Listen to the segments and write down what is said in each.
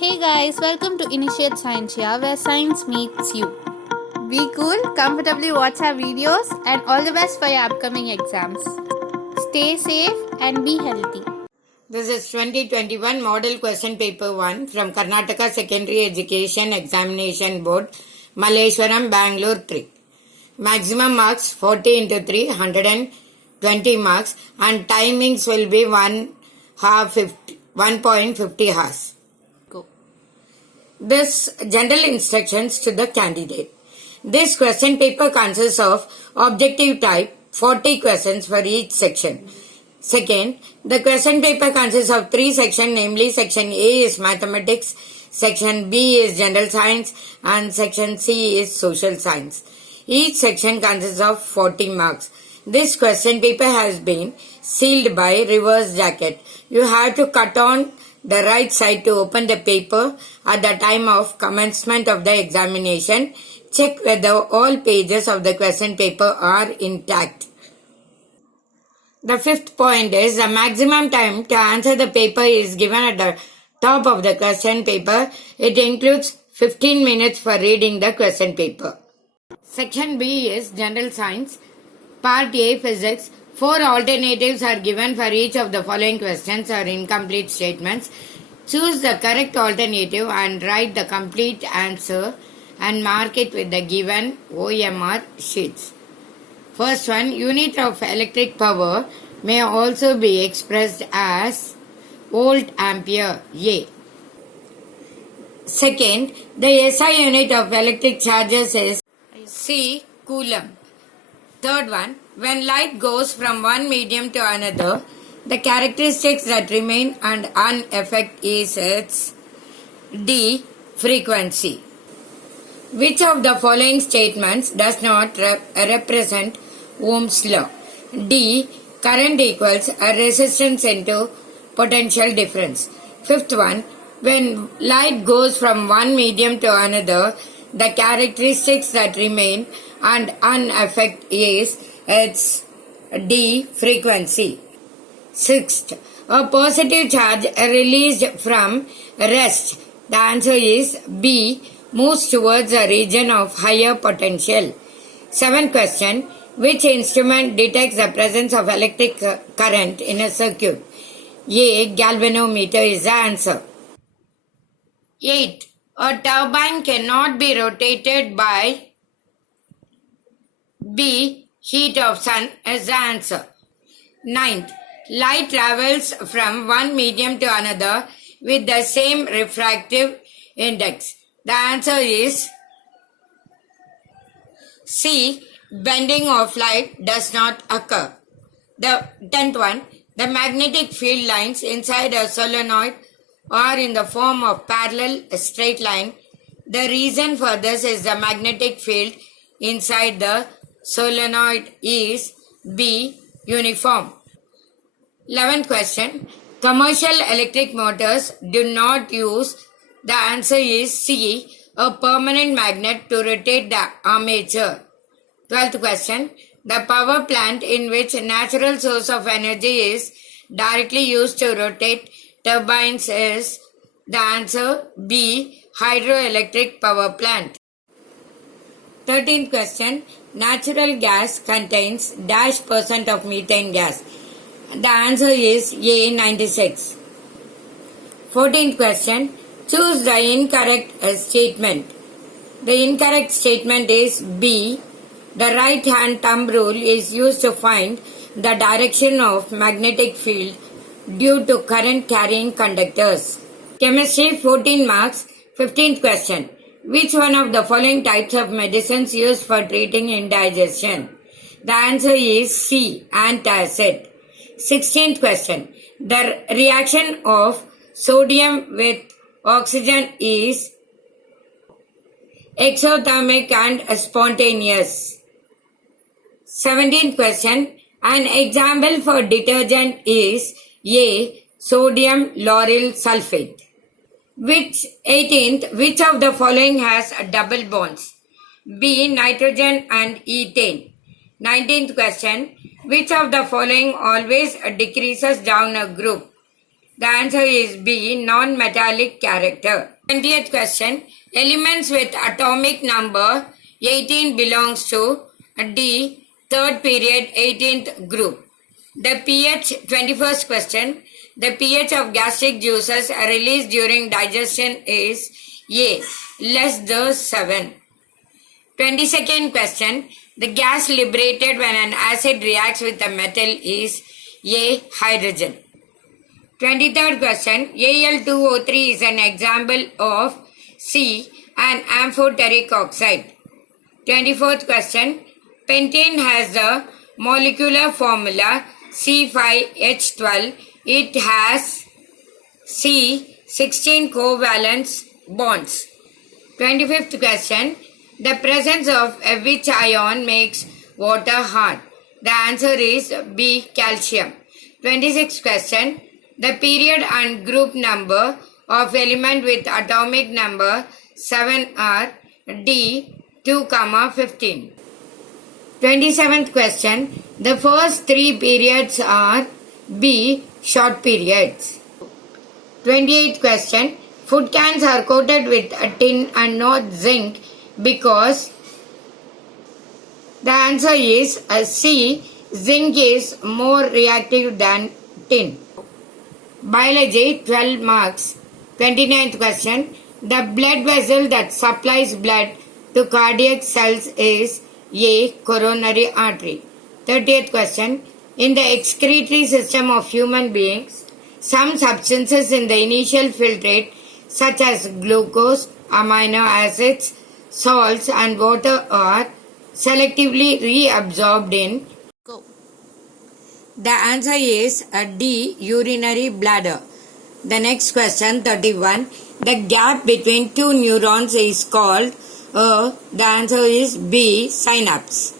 Hey guys, welcome to Initiate Scientia where science meets you. Be cool, comfortably watch our videos, and all the best for your upcoming exams. Stay safe and be healthy. This is 2021 Model Question Paper 1 from Karnataka Secondary Education Examination Board, Malleshwaram, Bangalore 3. Maximum marks 40 into 3, 120 marks, and timings will be 1.50 hours. Go. This general instructions to the candidate. This question paper consists of objective type 40 questions for each section. Second, the question paper consists of 3 sections, namely section A is mathematics, section B is general science, and section C is social science. Each section consists of 40 marks. This question paper has been sealed by reverse jacket. You have to cut on the right side to open the paper at the time of commencement of the examination. Check whether all pages of the question paper are intact. The fifth point is the maximum time to answer the paper is given at the top of the question paper. It includes 15 minutes for reading the question paper. Section B is General Science. Part A Physics. 4 alternatives are given for each of the following questions or incomplete statements. Choose the correct alternative and write the complete answer and mark it with the given OMR sheets. First one, unit of electric power may also be expressed as volt ampere A. Second, the SI unit of electric charges is C coulomb. Third one, when light goes from one medium to another, the characteristics that remain and unaffected is its D frequency. Which of the following statements does not represent Ohm's law? D. Current equals a resistance into potential difference. Fifth one, when light goes from one medium to another, the characteristics that remain and unaffected is its D frequency. Sixth, a positive charge released from rest. The answer is B. Moves towards a region of higher potential. Seventh question, which instrument detects the presence of electric current in a circuit? A. Galvanometer is the answer. 8. A turbine cannot be rotated by B. Heat of sun is the answer. 9th. Light travels from one medium to another with the same refractive index. The answer is C. Bending of light does not occur. The 10th one, the magnetic field lines inside a solenoid are in the form of parallel straight line. The reason for this is the magnetic field inside the solenoid is B. Uniform. 11th question, commercial electric motors do not use. The answer is C. A permanent magnet to rotate the armature. 12th question, the power plant in which natural source of energy is directly used to rotate turbines is the answer B. Hydroelectric power plant. 13th question, natural gas contains dash % of methane gas. The answer is A. 96. 14th question, choose the incorrect statement. The incorrect statement is B. The right hand thumb rule is used to find the direction of magnetic field due to current carrying conductors. Chemistry 14 marks. 15th question. Which one of the following types of medicines used for treating indigestion? The answer is C. Antacid. 16th question. The reaction of sodium with oxygen is exothermic and spontaneous. 17th question. An example for detergent is A. Sodium lauryl sulfate. 18th. Which of the following has double bonds? B. Nitrogen and ethane. 19th question. Which of the following always decreases down a group? The answer is B, non-metallic character. 20th question. Elements with atomic number 18 belongs to D, third period, 18th group. The pH, 21st question. The pH of gastric juices released during digestion is A, less than 7. 22nd question. The gas liberated when an acid reacts with a metal is A, hydrogen. 23rd question. Al2O3 is an example of C, an amphoteric oxide. 24th question. Pentane has the molecular formula C5H12. It has C16 covalent bonds. 25th question. The presence of which ion makes water hard? The answer is B, calcium. 26th question. The period and group number of element with atomic number 7 are D, 2, 15. 27th question. The first three periods are B, short periods. 28th question. Food cans are coated with a tin and not zinc because the answer is C, zinc is more reactive than tin. Biology, 12 marks. 29th question. The blood vessel that supplies blood to cardiac cells is A, coronary artery. 30th question. In the excretory system of human beings, some substances in the initial filtrate such as glucose, amino acids, salts and water are selectively reabsorbed in. Go. The answer is D, urinary bladder. The next question, 31. The gap between two neurons is called the answer is B, synapse.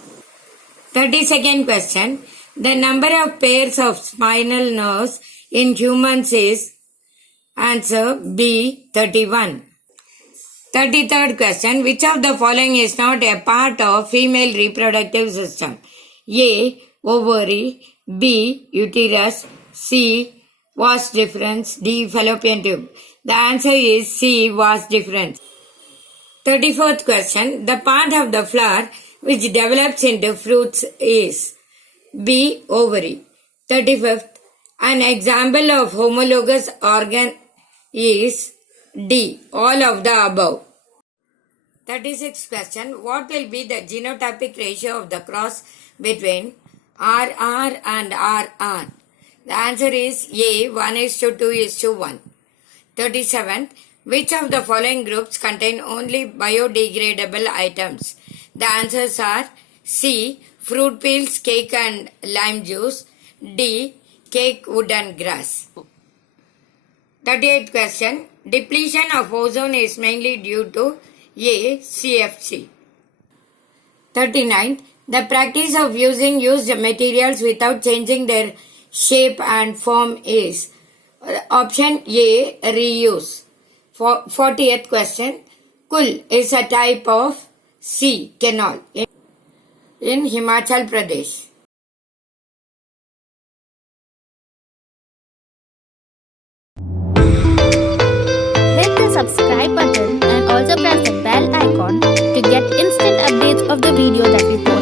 32nd question. The number of pairs of spinal nerves in humans is answer B, 31. 33rd question. Which of the following is not a part of female reproductive system? A, ovary, B, uterus, C, vas deferens, D, fallopian tube. The answer is C, vas deferens. 34th question. The part of the flower which develops into fruits is B, ovary. 35th. An example of homologous organ is D, all of the above. 36th question. What will be the genotypic ratio of the cross between RR and RR? The answer is A, 1:2:1. 37th. Which of the following groups contain only biodegradable items? The answers are C, fruit peels, cake and lime juice. D, cake, wood and grass. 38th question. Depletion of ozone is mainly due to A, CFC. 39th. The practice of using used materials without changing their shape and form is option A, reuse. 40th question. Kul is a type of C, canal in Himachal Pradesh. Hit the subscribe button and also press the bell icon to get instant updates of the video that we post.